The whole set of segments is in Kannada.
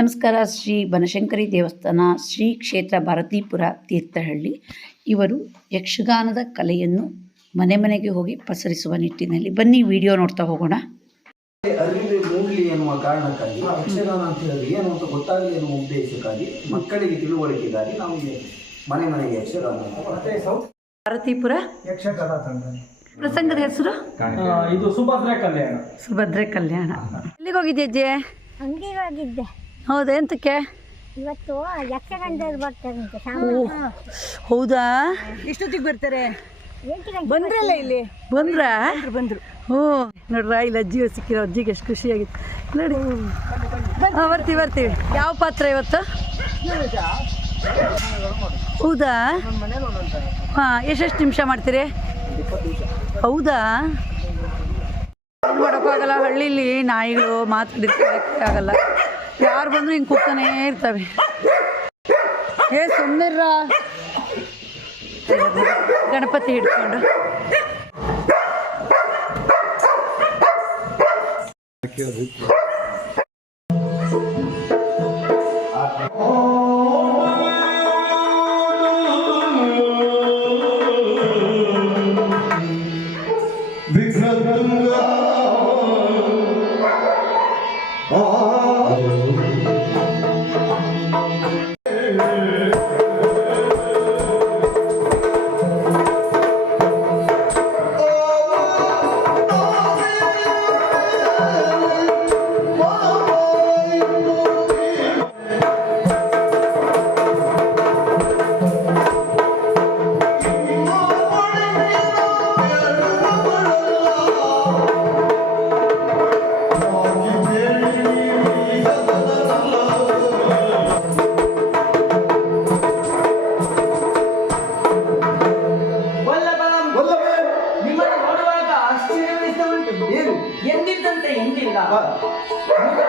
ನಮಸ್ಕಾರ ಶ್ರೀ ಬನಶಂಕರಿ ದೇವಸ್ಥಾನ ಶ್ರೀ ಕ್ಷೇತ್ರ ಭಾರತೀಪುರ ತೀರ್ಥಹಳ್ಳಿ. ಇವರು ಯಕ್ಷಗಾನದ ಕಲೆಯನ್ನು ಮನೆ ಮನೆಗೆ ಹೋಗಿ ಪಸರಿಸುವ ನಿಟ್ಟಿನಲ್ಲಿ. ಬನ್ನಿ ವಿಡಿಯೋ ನೋಡ್ತಾ ಹೋಗೋಣ. ಅರಿವು ಮೂಡಲಿ ಎನ್ನುವ ಕಾರಣಕ್ಕಾಗಿ ಯಕ್ಷಗಾನ ಅಂತ ಹೇಳಿದ್ರೆ ಏನು ಅಂತ ಗೊತ್ತಾಗಲಿ ಎನ್ನುವ ಉದ್ದೇಶಕ್ಕಾಗಿ ಮಕ್ಕಳಿಗೆ ತಿಳುವಳಿಕೆಗಾಗಿ ನಾವು ಈ ಮನೆ ಮನೆಗೆ ಯಕ್ಷಗಾನ ಅಂತ ಮಾಡ್ತೇವೆ. ಭಾರತೀಪುರ? ಯಕ್ಷಗಾನ ತಂಡ. ಪ್ರಸಂಗದ ಹೆಸರು? ಆ, ಇದು ಸುಭದ್ರ ಕಲ್ಯಾಣ. ಸುಭದ್ರೆ ಕಲ್ಯಾಣ. ಎಲ್ಲಿಗೆ ಹೋಗಿದ್ದೆ ಅಜ್ಜೆ? ಅಂಗಡಿಗೆ ಹೋಗಿದ್ದೆ. ಹೌದಾ? ಎಂತಕ್ಕೆ? ಇವತ್ತು ಬರ್ತಾರಂತೆ ಸಾಮಾನ್ಯ ಹೌದಾ? ಎಷ್ಟೊತ್ತಿಗೆ ಬರ್ತಾರೆ? ಎಂಟು ಗಂಟೆ ಬಂದ್ರಲ್ಲ ಇಲ್ಲಿ? ಬಂದ್ರ? ಬಂದ್ರು ಹ್ಞೂ ನೋಡ್ರ ಇಲ್ಲಿ ಅಜ್ಜಿ ಸಿಕ್ಕಿರೋ ಅಜ್ಜಿಗೆ ಎಷ್ಟು ಖುಷಿಯಾಗಿತ್ತು. ನೋಡಿ ಹಾಂ ಬರ್ತೀವಿ ಬರ್ತೀವಿ ಯಾವ ಪಾತ್ರ ಇವತ್ತು? ಹೌದಾ? ಹಾಂ ಎಷ್ಟೆಷ್ಟು ನಿಮಿಷ ಮಾಡ್ತೀರಿ? ಹೌದಾ? ಮಾಡೋಕ್ಕಾಗಲ್ಲ ಹಳ್ಳಿಲಿ ನಾಯಿಗಳು ಮಾತಾಡಿರ್ಕೊಳ್ಳೋಕ್ಕೆ ಆಗಲ್ಲ. ಯಾರು ಬಂದರೂ ಹಿಂಗೆ ಕೂಗ್ತಾನೇ ಇರ್ತವೆ. ಏ ಸುಮ್ಮನಿರ ಗಣಪತಿ ಹಿಡ್ಕೊಂಡು. ವಲ್ಲಭೆ,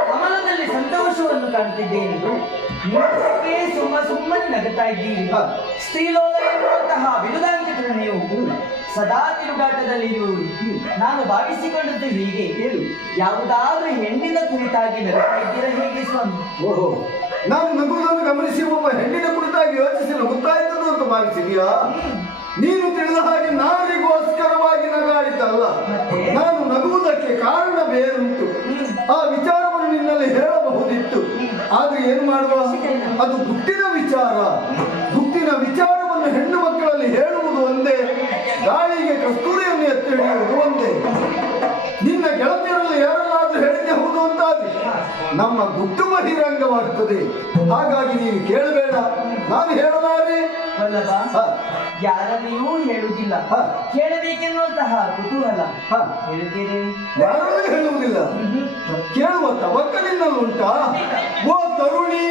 ಕಮಲದಲ್ಲಿ ಸಂತೋಷವನ್ನು ಕಾಣ್ತಿದ್ದೇನೆ ನೋಡೋಕೆ ಸುಮ್ಮ ಸುಮ್ಮನೆ ನಗುತ್ತಾ ಇದ್ದೀರಿ. ಹಾ. ಸ್ತ್ರೀಲೋಕ ಎನ್ನುವಂತಹ ಬಿರುದಾಂಕಿತರು ನೀವು ಸದಾ ತಿರುಗಾಟದಲ್ಲಿ ಇರುವುದು ನಾನು ಭಾವಿಸಿಕೊಂಡದ್ದು ಹೀಗೆ ಕೇಳು ಯಾವುದಾದ್ರೂ ಹೆಣ್ಣಿನ ಕುರಿತಾಗಿ ನಗುತ್ತಾ ಇದ್ದೀರಾ ಹೇಗೆ ಸ್ವಾಮಿ? ಓಹೋ ನಾನು ನಗುವುದನ್ನು ಗಮನಿಸಿ ಒಬ್ಬ ಹೆಣ್ಣಿನ ಕುರಿತಾಗಿ ಯೋಚಿಸಿ ನಗುತ್ತಾಯ್ತದು ಅಂತ ಭಾವಿಸಿದೀಯಾ ನೀನು ತಿಳಿದ ಹಾಗೆ ನಾರಿಗೋಸ್ಕರವಾಗಿ ನಗಾಡಿದ್ದಲ್ಲ? ನಾನು ನಗುವುದಕ್ಕೆ ಕಾರಣ ಬೇರುಂಟು. ಆ ವಿಚಾರವನ್ನು ನಿನ್ನಲ್ಲಿ ಹೇಳಬಹುದಿತ್ತು. ಆದ್ರೆ ಏನು ಮಾಡುವ? ಅದು ಗುಟ್ಟಿನ ವಿಚಾರ. ಗುಟ್ಟಿನ ವಿಚಾರವನ್ನು ಹೆಣ್ಣು ಮಕ್ಕಳಲ್ಲಿ ಹೇಳುವುದು ಒಂದೇ. ಗಾಳಿಗೆ ಕಸ್ತೂರಿಯನ್ನು ಎತ್ತಿ ಹಿಡಿಯುವುದು ಒಂದೇ. ನಿನ್ನ ಗೆಳತಿಯರಲ್ಲಿ ನಮ್ಮ ಗುಟ್ಟು ಬಹಿರಂಗವಾಗ್ತದೆ. ಹಾಗಾಗಿ ನೀವು ಕೇಳಬೇಡ. ನಾನು ಹೇಳಲಾರೆ. ಯಾರಲ್ಲಿಯೂ ಹೇಳುವುದಿಲ್ಲ. ಕೇಳಬೇಕೆನ್ನುವಂತಹ ಕುತೂಹಲ. ಹ. ಹೇಳುತ್ತೀರಿ ಯಾರನ್ನೂ ಹೇಳುವುದಿಲ್ಲ. ಕೇಳುವ ತವಕ್ಕ ಉಂಟಾ. ಓ ತರುಣಿ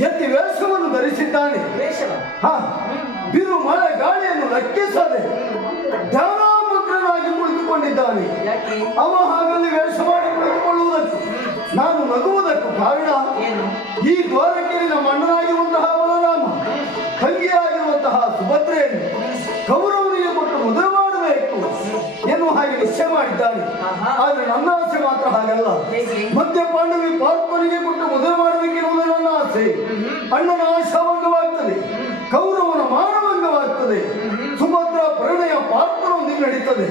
ಎತ್ತಿ ವೇಷವನ್ನು ಧರಿಸಿದ್ದಾನೆ. ಬಿರು ಮಳೆ ಗಾಳಿಯನ್ನು ಲೆಕ್ಕಿಸದೆ ಧ್ಯಾನಾಮಗ್ರನಾಗಿ ಕುಳಿತುಕೊಂಡಿದ್ದಾನೆ. ಅವ ಹಾಗಲ್ಲಿ ವೇಷ ಮಾಡಿ ಕುಳಿತುಕೊಳ್ಳುವುದಕ್ಕೆ ನಾನು ನಗುವುದಕ್ಕೂ ಕಾರಣ ಈ ದ್ವಾರಕ್ಕೆ ನಮ್ಮ ಅಣ್ಣನಾಗಿರುವಂತಹ ಬಲರಾಮ ತಂಗಿಯಾಗಿರುವಂತಹ ಸುಭದ್ರೆಯನ್ನು ಗೌರವನಿಗೆ ಕೊಟ್ಟು ಮದುವೆ ಮಾಡಬೇಕು ಎನ್ನುವ ಹಾಗೆ ನಿಶ್ಚಯ ಮಾಡಿದ್ದಾನೆ. ಆದ್ರೆ ನನ್ನ ಆಸೆ ಮಾತ್ರ ಹಾಗಲ್ಲ. ಮತ್ತೆ ಪಾಂಡವಿ ಪಾರ್ಪನಿಗೆ ಕೊಟ್ಟು ಮದುವೆ ಮಾಡಬೇಕೆನ್ನುವುದು ಆಸೆ ಅಣ್ಣನ ಆಶಾಭಂಗವಾಗ್ತದೆ ಕೌರವನ ಮಾನಭಂಗವಾಗ್ತದೆ ಸುಭದ್ರ ಪರಿಣಯ ಪಾತ್ರನೊಂದಿಗೆ ನಡೀತದೆ.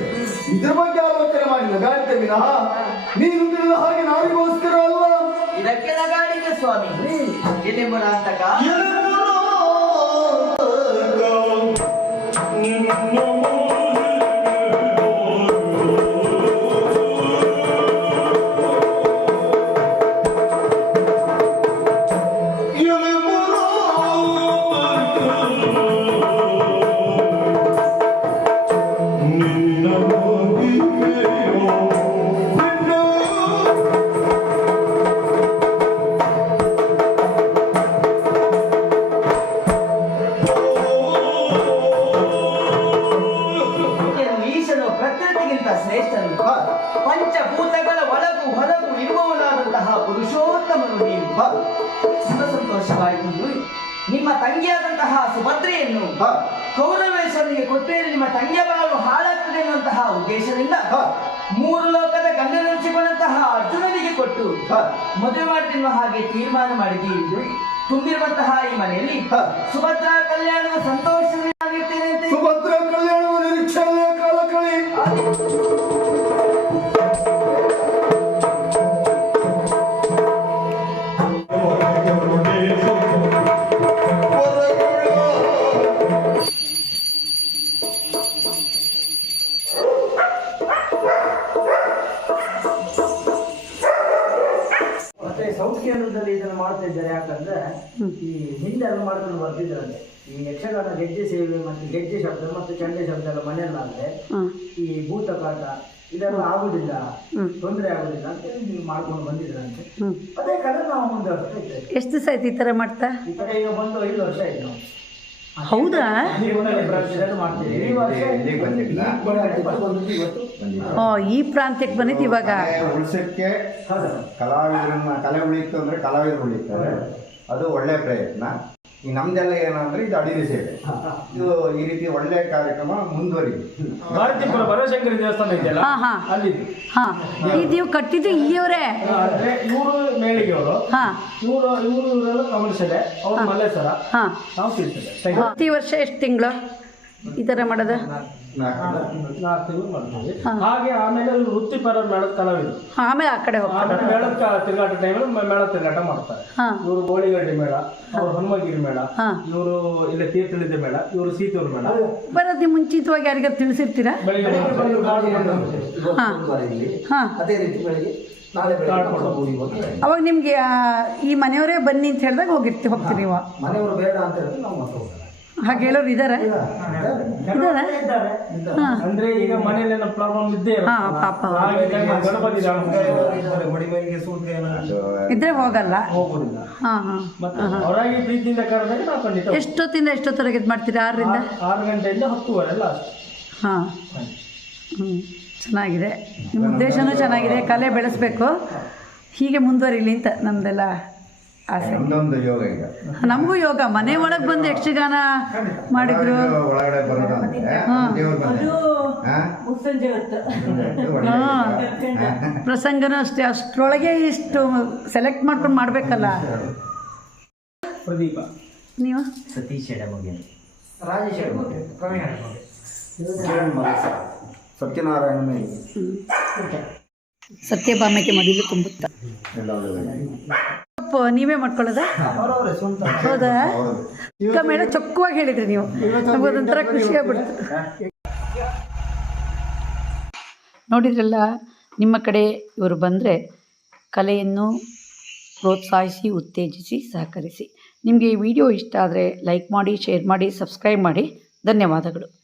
ಇದ್ರ ಬಗ್ಗೆ ಆಲೋಚನೆ ಮಾಡಿ ನಗಾಡ್ತೆ ವಿನಃ. ನೀನು ತಿಳಿದ ಹಾಗೆ ನಾರಿಗೋಸ್ಕರ ಅಲ್ವಾ? ಇದಕ್ಕೆ ನಗಾಡಿಕೆ ಸ್ವಾಮಿ. ಎಲೆ ಅಂತಕ ಪ್ರಕೃತಿಗಿಂತ ಶ್ರೇಷ್ಠನು. ಹಾ, ಪಂಚಭೂತಗಳ ಒಳಗು ಹೊರಗು ಇರುವವನಾದಂತಹ ಪುರುಷೋತ್ತಮನು ನೀನು. ಸುಖ ಸಂತೋಷವಾಯಿತು ನಿಮ್ಮ ತಂಗಿಯಾದಂತಹ ಸುಭದ್ರೆಯನ್ನು ಹಾ, ಕೌರವೇಶ್ವರನಿಗೆ ಕೊಟ್ಟರೆ ನಿಮ್ಮ ತಂಗಿಯ ಬಾಳು ಹಾಳಾಗ್ತದೆ ಎನ್ನುವಂತಹ ಉದ್ದೇಶದಿಂದ ಮೂರು ಲೋಕದ ಗಂಡನೆನಿಸಿಕೊಂಡಂತಹ ಅರ್ಜುನನಿಗೆ ಕೊಟ್ಟು. ಮದುವೆ ಮಾಡ್ತಿರುವ ಹಾಗೆ ತೀರ್ಮಾನ ಮಾಡಿದ್ದೀರಿ ತುಂಬಿರುವಂತಹ ಈ ಮನೆಯಲ್ಲಿ ಸುಭದ್ರ ಕಲ್ಯಾಣದ ಸಂತೋಷವಾಗಿರ್ತೇನೆ ಮಾಡ್ತಾ ಇದ್ದಾರೆ. ಯಾಕಂದ್ರೆ ಈ ಹಿಂದೆ ಎಲ್ಲ ಮಾಡ್ಕೊಂಡು ಬರ್ತಿದ್ರಂತೆ. ಈ ಯಕ್ಷಗಾನ ಗೆಜ್ಜೆ ಸೇವೆ ಮತ್ತೆ ಗೆಜ್ಜೆ ಶಬ್ದ ಮತ್ತು ಚಂಡೆ ಶಬ್ದ ಎಲ್ಲ ಮನೆಯಲ್ಲಾದ್ರೆ ಈ ಭೂತ ಪಾಠ ಇದೆಲ್ಲ ಆಗುದಿಲ್ಲ. ತೊಂದರೆ ಆಗುದಿಲ್ಲ ಅಂತ ಹೇಳಿ ನೀವು ಮಾಡ್ಕೊಂಡು ಬಂದಿದ್ರಂತೆ. ಹ್ಞೂ ಅದೇ ಕಡೆ ನಾವು ಮುಂದೆ ಇದ್ದೇವೆ. ಎಷ್ಟು ದಿವಸ ಆಯ್ತು ಈ ತರ ಮಾಡ್ತಾ? ಈ ತರ ಈಗ ಬಂದು ಐದು ವರ್ಷ ಆಯ್ತು. ನಾವು ಹೌದಾ ಮಾಡ್ತೀವಿ. ಈ ವರ್ಷ ಇವತ್ತು ಈ ಪ್ರಾಂತ್ಯಕ್ಕೆ ಬಂದಿತ್ತು ಇವಾಗ? ಉಳಿಸಕ್ಕೆ ಕಲಾವಿದರನ್ನ ಕಲೆ ಉಳಿಯಿತು ಅಂದ್ರೆ ಕಲಾವಿದರು ಉಳಿತಾರೆ. ಅದು ಒಳ್ಳೆ ಪ್ರಯತ್ನ. ಈ ನಮ್ದೆಲ್ಲ ಏನಂದ್ರೆ ಇದು ಅಡಿಲಿ ಸೇವೆ. ಇದು ಈ ರೀತಿ ಒಳ್ಳೆ ಕಾರ್ಯಕ್ರಮ ಮುಂದುವರಿದೆ ಭರಶಂಕರಿ ದೇವಸ್ಥಾನ ಇದೆಯಲ್ಲ? ಅಲ್ಲಿ ಹಾ. ಇದು ನೀವು ಕಟ್ಟಿದ್ದು ಇಲ್ಲಿಯವರೇ? ಅಂದ್ರೆ ಇವರು ಮೇಳಿಗೆಯವರು. ಅವರು ಇವರು ಇವರು ಇವರೆಲ್ಲ ಕಮರ್ಷಿಯಲ್ ಅವ್ರು ಮಲ್ಲೇಶ್ವರ. ಹಾಂ. ನಾವು ಪ್ರತಿ ವರ್ಷ ಎಷ್ಟು ತಿಂಗಳು? ಈ ಥರ ಮಾಡೋದ? ನಾಲ್ಕು ತಿಂಗಳು ಮಾಡ್ತೀವಿ ಹಾಗೆ ಆಮೇಲೆ ಇವ್ರು ವೃತ್ತಿಪರ ಮೇಳದ ಕಲಾವಿದರು. ಹಾಂ ಆಮೇಲೆ ಆ ಕಡೆ ಹೋಗ್ತಾರೆ. ಆಮೇಲೆ ಮೇಳದ ಕ- ತಿರುಗಾಟ ಟೈಮಲ್ಲಿ ಮೇಳ ತಿರುಗಾಟ ಮಾಡ್ತಾರೆ. ಹಾಂ. ಇವರು ಗೋಳಿಗಡ್ಡಿ ಮೇಳ ಅವರು ಹನುಮಗಿರಿ ಮೇಳ ಹಾ. ಇವರು ಇಲ್ಲ ತೀರ್ಥಳಿದ ಮೇಳ ಇವರು ಸೀತೂರು ಮೇಳ. ಬರೋದು ಮುಂಚಿತವಾಗಿ ಯಾರಿಗಾರು ತಿಳಿಸಿರ್ತೀರಾ? ಬೆಳಿಗ್ಗೆ ಬಂದು ಕಾರ್ಡ್ ಬಂದು ಹಾಂ. ಹಾಂ. ಅದೇ ರೀತಿ ಬೆಳಿಗ್ಗೆ ನಾಳೆ ಕಾರ್ಡ್ ಕೊಡೋದು. ಅವಾಗ ನಿಮಗೆ ಈ ಮನೆಯವರೇ ಬನ್ನಿ ಅಂತ ಹೇಳಿದಾಗ ಹೋಗಿರ್ತೀವಿ ಹೋಗ್ತೀರಿ ನೀವು. ಮನೆಯವರು ಬೇಡ ಅಂತ ಹೇಳಿದ್ರೆ ನಾವು ಮತ್ತೆ ಹೋಗಲ್ಲ ಹಾಗೆ ಹೇಳೋರು ಇದ್ದಾರೆ ಇದ್ದಾರೆ. ಹಾಂ. ಅಂದ್ರೆ ಈಗ ಮನೇಲಿ ಏನೋ ಪ್ರಾಬ್ಲಮ್ ಇದ್ದೇ ಇರುತ್ತೆ. ಹಾಂ ಪಾಪ. ಗಣಪತಿ ಇದ್ರೆ ಹೋಗಲ್ಲ. ಹೋಗುದಿಲ್ಲ. ಹಾಂ ಹಾಂ. ಮತ್ತೆ ಅವರಾಗಿ ಪ್ರೀತಿಯಿಂದ ಕರೆದಾಗ ನಾವು ಖಂಡಿತ ಹೋಗ್ತೀವಿ. ಎಷ್ಟೊತ್ತಿಂದ ಎಷ್ಟೊತ್ತವರೆಗೆ ಇದು ಮಾಡ್ತೀರಾ? ಆರರಿಂದ? ಆರು ಗಂಟೆಯಿಂದ ಹತ್ತುವರೆ ಹಾಂ. ಹ್ಞೂ ಚೆನ್ನಾಗಿದೆ. ನಿಮ್ಮ ಉದ್ದೇಶನೂ ಚೆನ್ನಾಗಿದೆ. ಕಲೆ ಬೆಳೆಸಬೇಕು. ಹೀಗೆ ಮುಂದುವರಿಲಿ ಅಂತ ನಮ್ಮದೆಲ್ಲ ಆಸೆ. ನಮ್ದೊಂದು ಯೋಗ ಈಗ. ನಮಗೂ ಯೋಗ. ಮನೆ ಒಳಗೆ ಬಂದು ಯಕ್ಷಗಾನ ಮಾಡಿದ್ರು? ಒಳಗಡೆ ಯೋಗ. ಪ್ರಸಂಗನೂ ಅಷ್ಟೇ. ಅಷ್ಟರೊಳಗೆ ಇಷ್ಟು ಸೆಲೆಕ್ಟ್ ಮಾಡ್ಕೊಂಡು ಮಾಡಬೇಕಲ್ಲ. ಪ್ರದೀಪ. ನೀವು? ಸತೀಶ್ ರಾಜೇಶ್ ಪ್ರವೀಣ್ ಸತ್ಯನಾರಾಯಣ ಸತ್ಯಭಾಮಕ್ಕೆ ಮಡಿಲು ತುಂಬುತ್ತಾ. ಎಲ್ಲ ನೀವೇ ಮಾಡ್ಕೊಳ್ಳೋದಾ? ಹೌದಾ. ಅಕ್ಕ ಚೊಕ್ಕವಾಗಿ ಹೇಳಿದ್ರಿ ನೀವು. ನಮಗೊಂಥರ ಖುಷಿ ಆಗ್ಬಿಡ್ತು. ನೋಡಿದ್ರಲ್ಲ ನಿಮ್ಮ ಕಡೆ ಇವರು ಬಂದರೆ ಕಲೆಯನ್ನು ಪ್ರೋತ್ಸಾಹಿಸಿ ಉತ್ತೇಜಿಸಿ ಸಹಕರಿಸಿ. ನಿಮಗೆ ಈ ವಿಡಿಯೋ ಇಷ್ಟ ಆದರೆ ಲೈಕ್ ಮಾಡಿ ಶೇರ್ ಮಾಡಿ ಸಬ್ಸ್ಕ್ರೈಬ್ ಮಾಡಿ. ಧನ್ಯವಾದಗಳು.